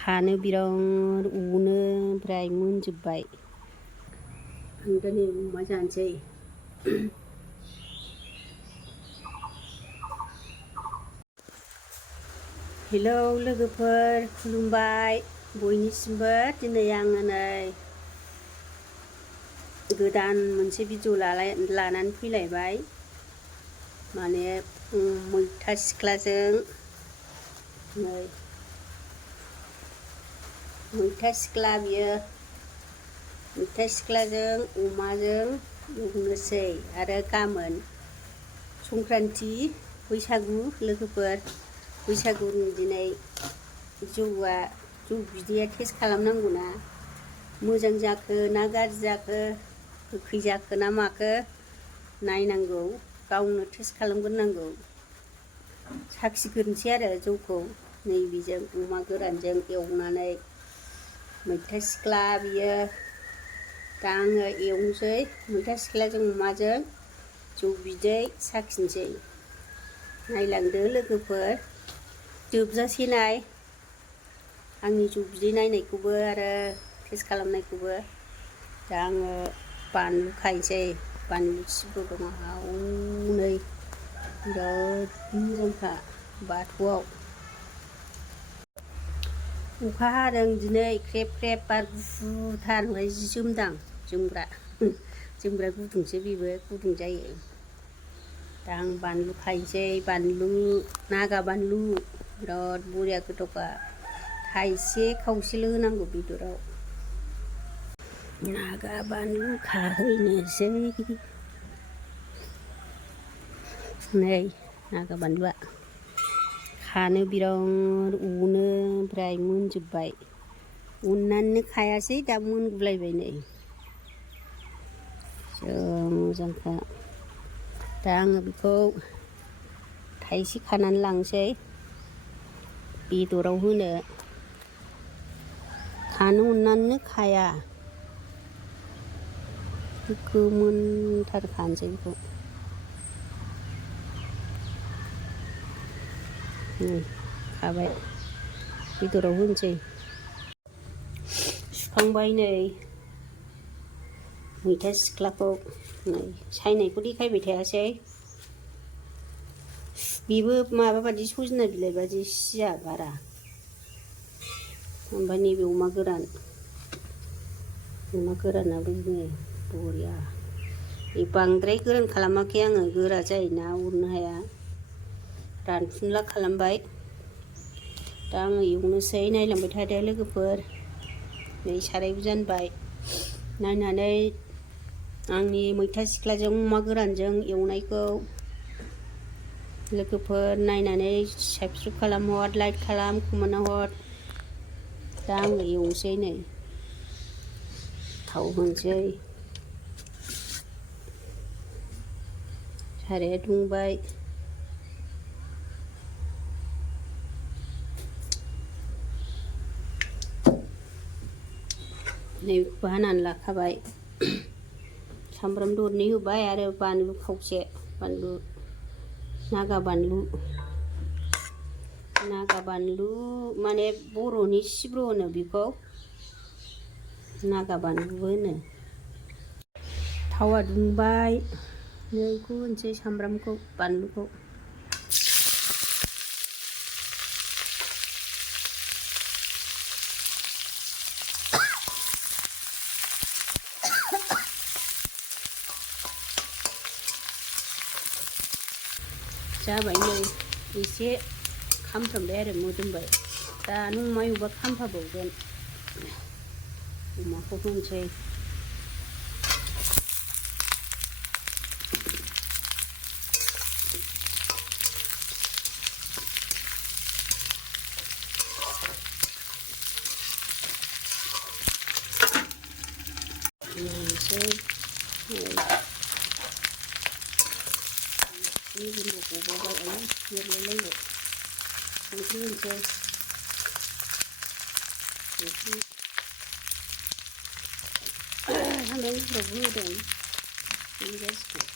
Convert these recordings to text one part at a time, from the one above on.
खानो बिराद उनो ओमफ्राय मोनजोब्बाय। आं दा नै अमा जानोसै। हेलौ लोगोफोर, खुलुमबाय बयनिसिमबो। दिनै आङो नै गोदान मोनसे भिडिअ लानानै फैलायबाय। माने मैथा सिख्लाजों नै मैथा सिख्ला बियो मैथा सिख्लाजों अमाजों एवनोसै। आरो गाबोन संक्रान्ति बैसागु लोगोफोर, बैसागुनि दिनै जौ बिदैया टेस्ट खालामनांगौना, मोजां जाखो ना गाज्रि जाखो, गोखै जाखो ना माखो नायनांगौ, गावनो टेस्ट खालामग्रोनांगौ। साखिग्रोनोसै आरो जौखौ नैबेजों अमा गोरानजों एवनानै। मैथा सिख्ला बियो। दा आङो एवनोसै मैथा सिख्लाजों अमाजों जौ बिदै साखिनोसै। नायलांदो लोगोफोर, जोबजासे नाय आंनि जौ बिदै नायनायखौबो आरो टेस्ट खालामनायखौबो। दा आङो बानलु खायसै, बानलु सिब्र' दङ आंहा हनै बिराद मोजांखा बाथौआव। अखा हादों दिनै ख्रेब ख्रेब, बार गुफुथार। ओमफ्राय जि जोमदां, जोमग्रा गुदुंसो बेबो, गुदुं जायो। दा आं बानलु खायसै, बानलु नागा बानलु बिराद बरिया गोथावखा। थाइसे खावसेल' होनांगौ बेदराव। नागा बानलु खाहैनोसै। नै नागा बानलुआ खानो बिराद उनो ओमफ्राय मोनजोब्बाय। उननानैनो खायासै, दा मोनगुलायबाय नै जा मोजांखा। दा आङो बेखौ थाइसे खानानै लांसै बेदराव होनो। खानो उननानैनो खाया, गोमोनथार खानोसै बेखौ। खाबाय, बेदराव होनोसै। सुखांबाय नै मैथा सिख्लाखौ। नै सायनायखौ देखायबाय थायासै, बेबो माबा बायदि सजना बिलाइ बायदि सिया बारा। ओमफ्राय नैबे अमा गोरानाबो नै बरिया। बांद्राय गोरान खालामाखै आङो, गोरा जायोना उरनो हाया, रानफुनला खालामबाय। दा आङो एवनोसै, नायलांबाय थादो लोगोफोर। नै सारायबो जानबाय। नायनानै आंनि मैथा सिख्लाजों अमा गोरानजों एवनायखौ लोगोफोर नायनानै साबस्क्राइब खालामहर, लाइक खालाम, कमेन्ट हर। दा आङो एवनोसै नै थाव होनोसै। साराया दुंबाय। नै बेखौबो हानानै लाखाबाय। सामब्राम दरनै होबाय आरो बानलु खावसे, बानलु नागा बानलु माने बर'नि सिब्र' होनो बेखौ, नागा बानलुबो होनो। थावा दुंबाय, नै बेखौ होनोसै सामब्रामखौ, बानलुखौ। जाबाय नै एसे खामफ्रामबाय आरो मोदोमबाय। दा नों अमा एवबा खामफाबावगोन। अमाखौ होनोसै। होनोसै गबावबाय, एरलायलायबाय। संख्रि होनोसै, सामब्राम गुफुरावबो होदों, बे जासिगोन।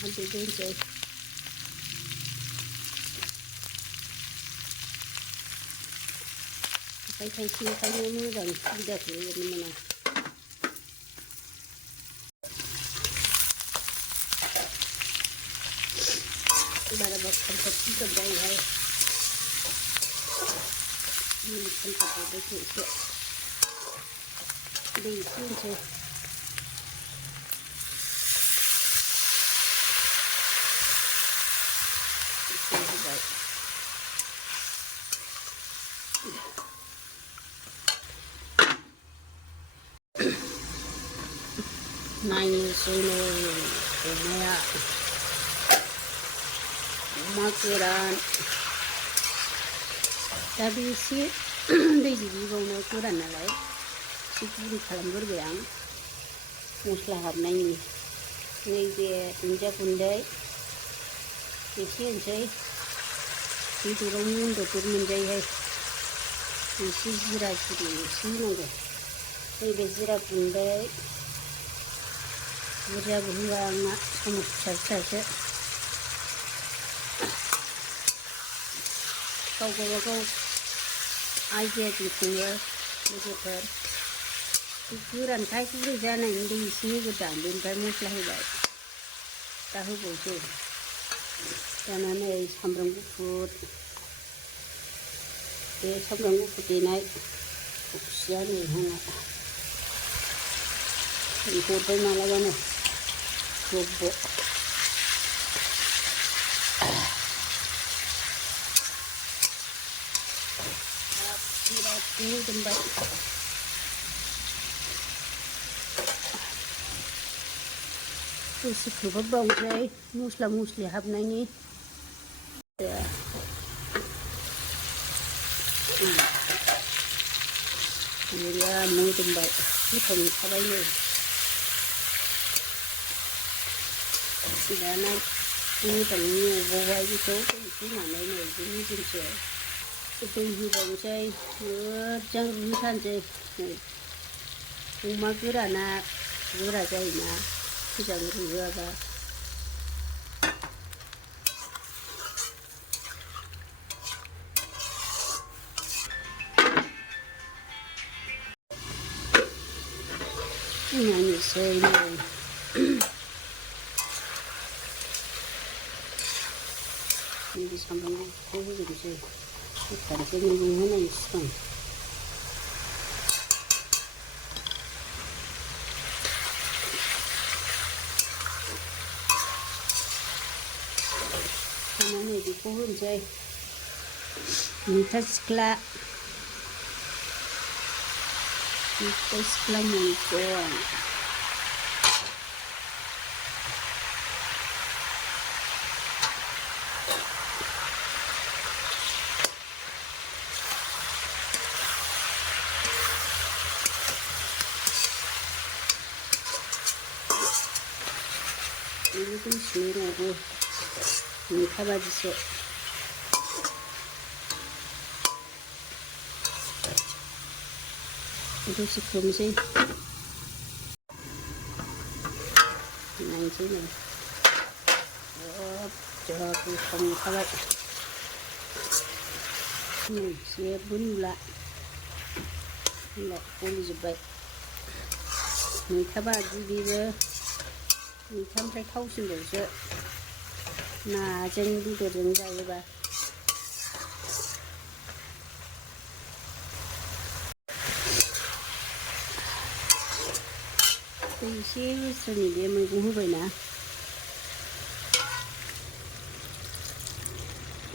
हालदै होनोसै आखाइ थाइसेनिफ्रायनो मोजां सुबिदाखौ एरनो मोना बाराबा खामसाब खुमसाब जायोहाय खामसाब बायदिखौ एसे दै एसे होनोसै होबाय नायनोसै नै अमाया अमा गोरान दा बे एसे दै जिबिबावनो गोरान नालाय एसे गुरै खालामग्रोबाय आं मस्ला हाबनायनि नैबे दुन्दिया गुन्दै एसे होनोसै बेदराव मोनदोर मोनजायोहाय एसे जिरा गुरि एसे होनांगौ नैबे जिरा गुन्दै बुरजाबो होआ आंना सामस फिसा फिसासो गाव गावबागाव आइडियाजों सङो लोगोफोर गोरानखाय गुरै जानायनि दै एसे होगोरदां बेनिफ्राय मस्ला होबाय दा होबावसै दाना नै सामब्राम गुफुर बे सामब्राम गुफुर देनाय थफसिया नै आंना हरबाय मालाबानो जब्ब' बिराद मोदोमबाय दसे खोबहाबबावनोसै मस्ला मस्लि हाबनायनि बिराद मोदोमबाय गोथाव नुखाबाय नै दाना मोजाङै एवबावबाय बेखौ दै होनानै नै बे मोदोमसै दै होबावनोसै मोजां रुइहोथारनोसै नै अमा गोराना गोरा जायोना मोजां रुइहोआबा नायनोसै नै नैबे सामब्राम गुफुरखौ होजोबनोसै होखानोसै मैगं होनायनि सिगां दाना नै बेखौ होनोसै मैथा सिख्ला मैगं बेबो दसेनो रबो मैथा बादिसो दसे खोबनोसै नायनोसै नै जा गोथाव नुखाबाय नै जेबो नुला गलिजोब्बाय मैथा बादि बेबो मैथानिफ्राय थावसिनबावसो नाजों बेदरजों जायोबा एसे बोसोरनि बे मैगं होबायना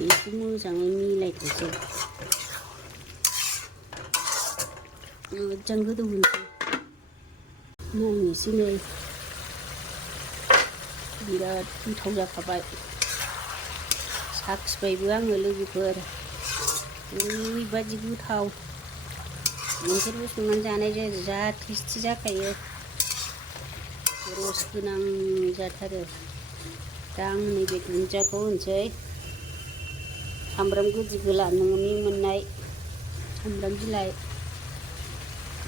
एसे मोजाङै मिलायथोंसै मोजां गोदौ होनोसै नायनोसै नै बिराद गोथाव जाखाबाय साखिबायबो आङो लोगोफोर ओरैबादि गोथाव नोंसोरबो संनानै जानाय जा टेस्टि जाखायो रस गोनां जाथारो दा आं नैबे दुन्दियाखौ होनोसै सामब्राम गोला न'नि मोननाय सामब्राम बिलाइ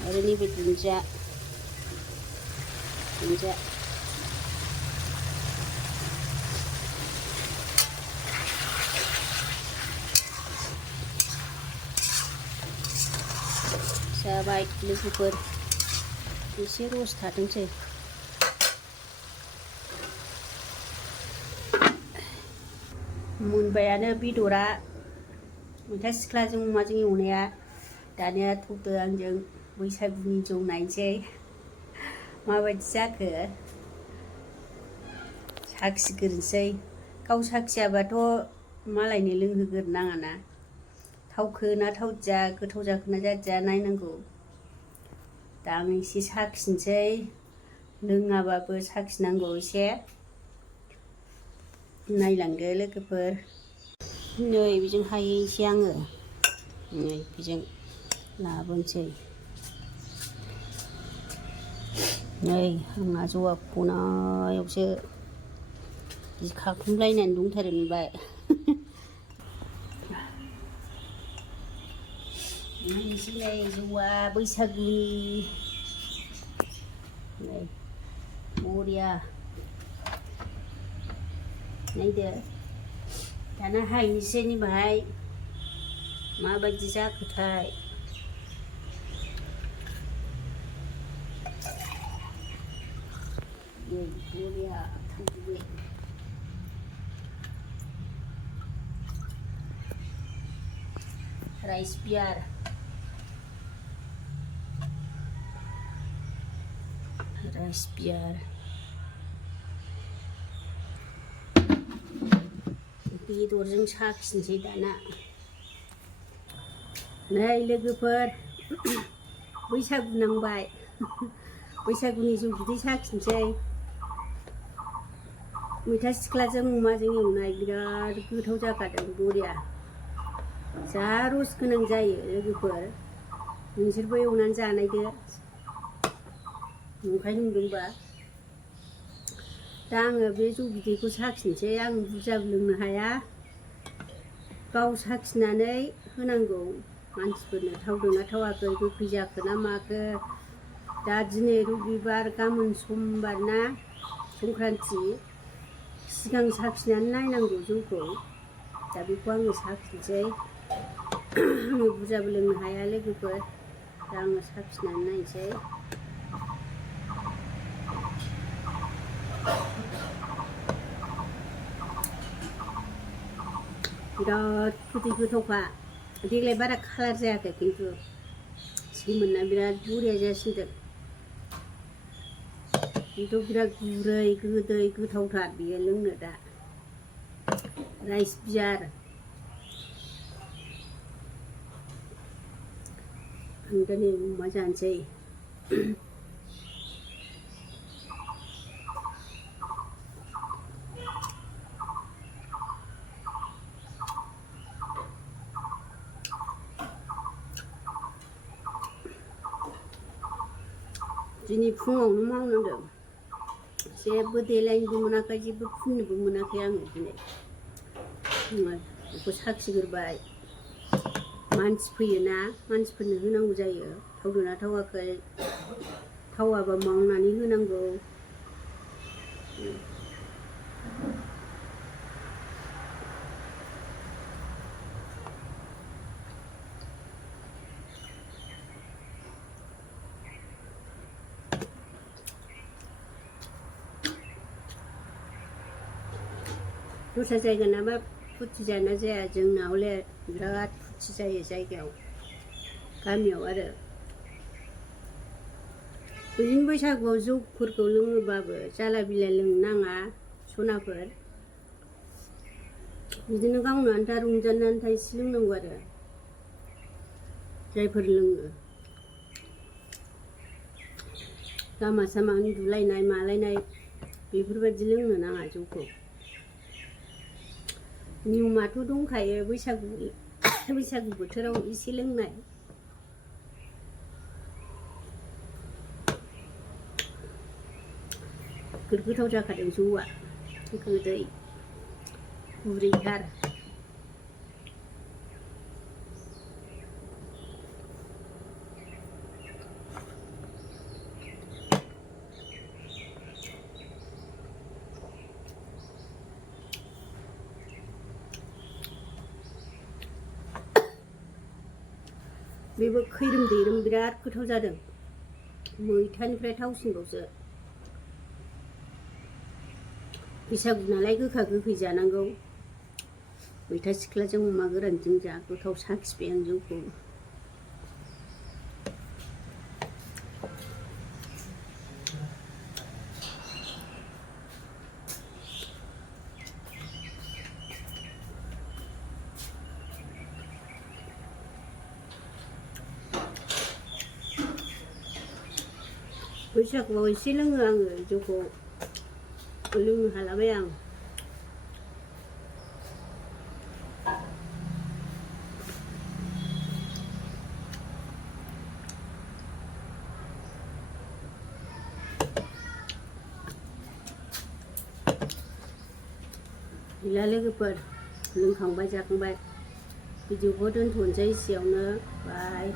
आरो नैबे दुन्दिया जाबाय लोगोफोर एसे रस थाथोंसै मोनबायानो बेदरा मैथा सिख्लाजों अमाजों एवनाया दानिया थौदो आंजों बैसागुनि जौ नायनोसै माबायदि जाखो साखिग्रोनोसै गाव साखियाबाथ' मालायनो लोंहोग्रोनाङाना थावखो ना थावदिया गोथाव जाखोना जादिया नायनांगौ दा आं एसे साखिनोसै लोङाबाबो साखिनांगौ एसे नायलांदो लोगोफोर नै बेजों हायैसै आङो नै बेजों लाबोनोसै नै आंना जौआ खनायावसो खाख्लुमलायनानै दंथारो नुबाय नायनोसै नै जौआ बैसागुनि नै बरिया नायदो दाना हायनोसै नै बाहाय माबायदि जाखोथाय नै बरिया थांजोबबाय राइस बियार बेदरजों साखिनोसै दाना नै लोगोफोर बैसागु नांबाय बैसागुनि जौ बिदै साखिनोसै मैथा सिख्लाजों अमाजों एवनाय बिराद गोथाव जाखादों बरिया जा रस गोनां जायो लोगोफोर नोंसोरबो एवनानै जानायदो नंखाय नंदोंबा दा आङो बे जौ बिदैखौ साखिनोसै आं बुरजाबो लोंनो हाया गाव साखिनानै होनांगौ मानसिफोरनो थावदोंना थावाखै गोखै जाखो ना माखो दा दिनै रबिबार गाबोन समबार ना संक्रान्ति सिगां साखिनानै नायनांगौ जौखौ दा बेखौ आङो साखिनोसै आङो बुरजाबो लोंनो हाया लोगोफोर दा आङो साखिनानै नायनोसै बिराद गोदै गोथावखा देग्लाय बारा खालार जायाखै खिन्थु सेमोनना बिराद बरिया जासिनदों खिन्थु बिराद गुरै गोदै गोथावथार बियो लोंनो दा राइस बियार आं दा नै अमा जानोसै दिनै फुङावनो मावनांदों जेबो देलायनोबो मोनाखै जेबो फुननोबो मोनाखै आङो दिनै बेखौ साखिग्रोबाय मानसि फैयोना मानसिफोरनो होनांगौ जायो थावदोंना थावाखै थावाबा मावनानै होनांगौ दस्रा जायगा नाबा फुरथि जाना जाया जोंना हले बिराद फुरथि जायो जायगायाव गामियाव आरो बिदिनो बैसागुआव जौफोरखौ लोङोबाबो जाला बिला लोंनो नाङा सनाफोर बिदिनो गावनो आन्था रंजानो आन्था एसे लोंनांगौ आरो जायफोर लोङो लामा सामा उन्दुलायनाय मालायनाय बेफोरबायदि लोंनो नाङा जौखौ नियमाथ' दंखायो बैसागु बोथोराव एसे लोंनाय गोथाव जाखादों जौआ गोदै गुरैथार बेबो खैरोम दैरोम बिराद गोथाव जादों। मैथानिफ्राय थावसिनबावसो। बैसागु नालाय गोखा गोखै जानांगौ। मैथा सिख्लाजों अमा गोरानजों जा गोथाव साखिबाय आं जौखौ। बैसागुआव एसे लोङो आङो जौखौ, लोंनो हालाबाय आं। गैला लोगोफोर, लोंखांबाय जाखांबाय। भिडिअखौ दोनथ'नोसै एसेयावनो। बाय।